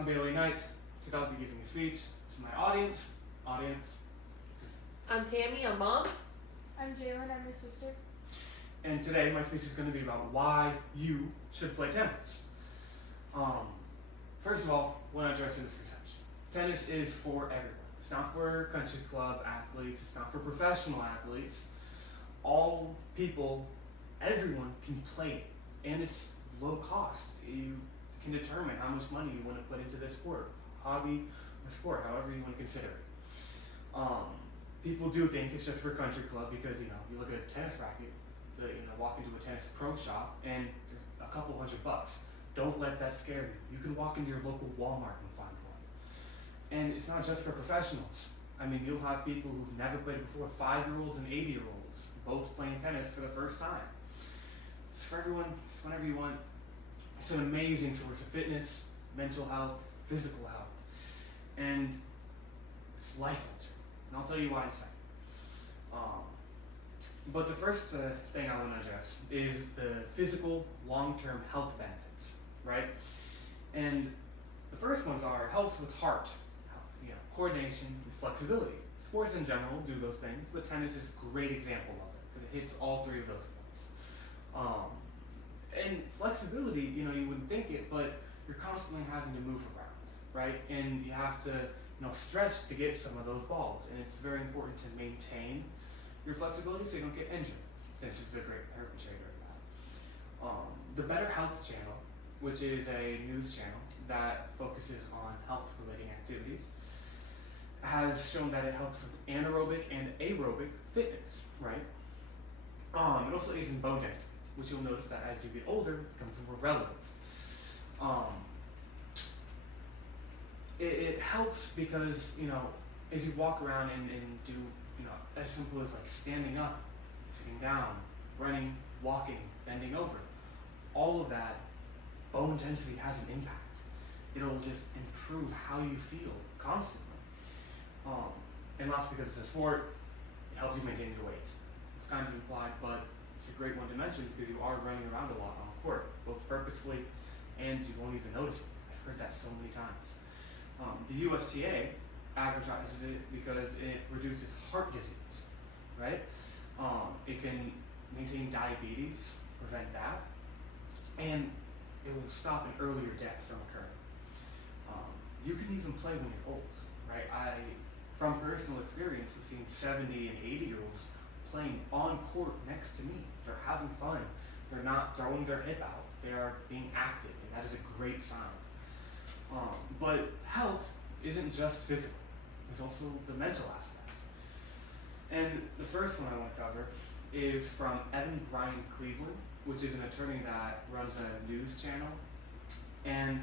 I'm Bailey Knight. Today I'll be giving a speech to my audience. I'm Tammy, I'm mom. I'm Jalen, I'm his sister. And today my speech is going to be about why you should play tennis. First of all, I want to address a misconception. Tennis is for everyone. It's not for country club athletes. It's not for professional athletes. All people, everyone can play it, and it's low cost. You can determine how much money you want to put into this sport, hobby or sport, however you want to consider it. People do think it's just for country club because you look at a tennis racket, walk into a tennis pro shop and a couple $100. Don't let that scare you. You can walk into your local Walmart and find one. And it's not just for professionals. I mean, you'll have people who've never played before, 5-year-olds and 80-year-olds, both playing tennis for the first time. It's for everyone, it's whenever you want. It's an amazing source of fitness, mental health, physical health, and it's life altering. And I'll tell you why in a second. But the first thing I want to address is the physical long-term health benefits, right? And the first ones are helps with heart, coordination, and flexibility. Sports in general do those things, but tennis is a great example of it because it hits all three of those points. And flexibility, you wouldn't think it, but you're constantly having to move around, right? And you have to stretch to get some of those balls, and it's very important to maintain your flexibility so you don't get injured. This is a great perpetrator of that. The Better Health Channel, which is a news channel that focuses on health-related activities, has shown that it helps with anaerobic and aerobic fitness, right? It also aids in bone density, which you'll notice that as you get older, it becomes more relevant. It helps because, as you walk around and do, as simple as like standing up, sitting down, running, walking, bending over, all of that bone density has an impact. It'll just improve how you feel constantly. And that's because it's a sport, it helps you maintain your weight. It's kind of implied, but it's a great one to mention because you are running around a lot on the court, both purposefully and you won't even notice it. I've heard that so many times. The USTA advertises it because it reduces heart disease, right? It can maintain diabetes, prevent that, and it will stop an earlier death from occurring. You can even play when you're old, right? From personal experience, I've seen 70 and 80-year-olds playing on court next to me. They're having fun. They're not throwing their hip out. They are being active, and that is a great sign. But health isn't just physical. It's also the mental aspect. And the first one I want to cover is from Evan Brian Cleveland, which is an attorney that runs a news channel. And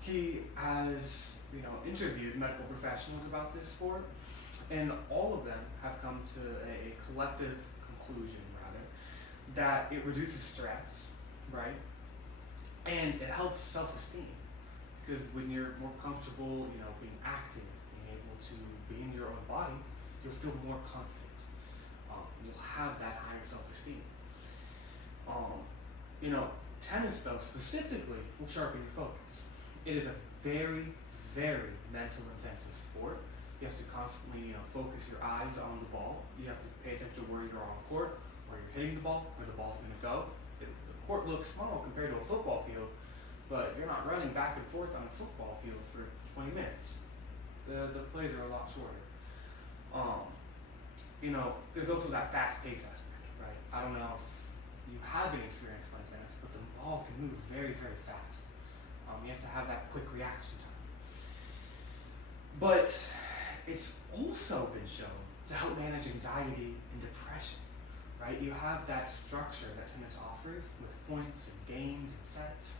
he has, interviewed medical professionals about this sport, and all of them have come to a collective conclusion, rather, that it reduces stress, right? And it helps self-esteem, because when you're more comfortable, being active, being able to be in your own body, you'll feel more confident. You'll have that higher self-esteem. Tennis, though, specifically, will sharpen your focus. It is a very, very mental intensive sport. You have to constantly, focus your eyes on the ball. You have to pay attention to where you're on court, where you're hitting the ball, where the ball's going to go. The court looks small compared to a football field, but you're not running back and forth on a football field for 20 minutes. The plays are a lot shorter. There's also that fast-paced aspect, right? I don't know if you have any experience playing tennis, but the ball can move very, very fast. You have to have that quick reaction time. But it's also been shown to help manage anxiety and depression, right? You have that structure that tennis offers with points and games and sets,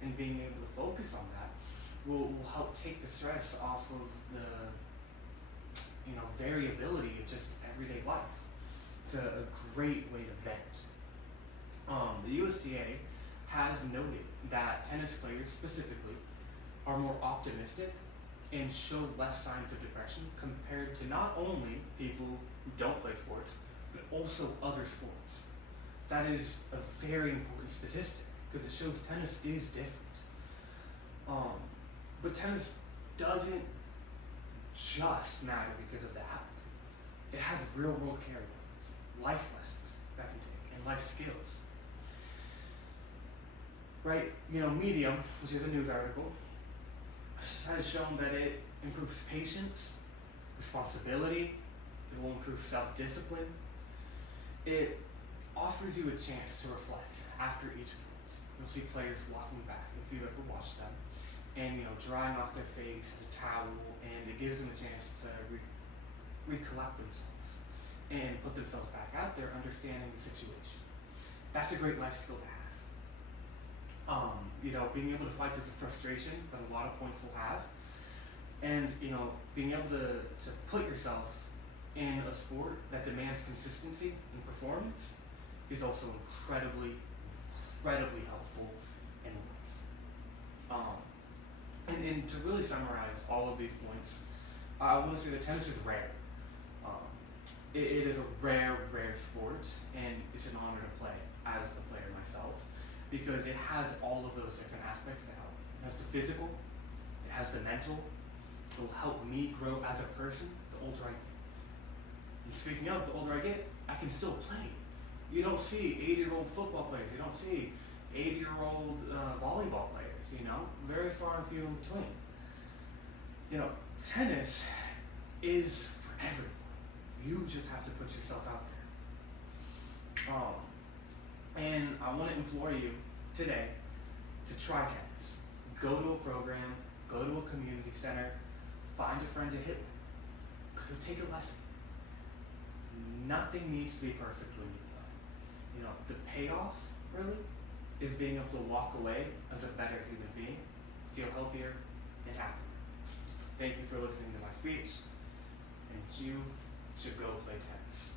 and being able to focus on that will help take the stress off of the variability of just everyday life. It's a great way to vent. The USTA has noted that tennis players specifically are more optimistic and show less signs of depression compared to not only people who don't play sports, but also other sports. That is a very important statistic because it shows tennis is different. But tennis doesn't just matter because of that. It has real world carryovers, life lessons that you take, and life skills. Right? Medium, which is a news article, has shown that it improves patience, responsibility, it will improve self-discipline. It offers you a chance to reflect after each point. You'll see players walking back, if you've ever watched them, and drying off their face with a towel, and it gives them a chance to recollect themselves and put themselves back out there, understanding the situation. That's a great life skill to have. Being able to fight through the frustration that a lot of points will have, and being able to put yourself in a sport that demands consistency and performance is also incredibly helpful in life. And to really summarize all of these points, I want to say that tennis is rare. It is a rare sport, and it's an honor to play as a player myself, because it has all of those different aspects to help. It has the physical, it has the mental. It will help me grow as a person the older I get. And speaking of, the older I get, I can still play. You don't see 80-year-old football players. You don't see 80-year-old volleyball players. Very far and few in between. Tennis is for everyone. You just have to put yourself out there. And I want to implore you today to try tennis. Go to a program, go to a community center, find a friend to hit with. Go take a lesson. Nothing needs to be perfect when you play. The payoff really is being able to walk away as a better human being, feel healthier and happier. Thank you for listening to my speech, and you should go play tennis.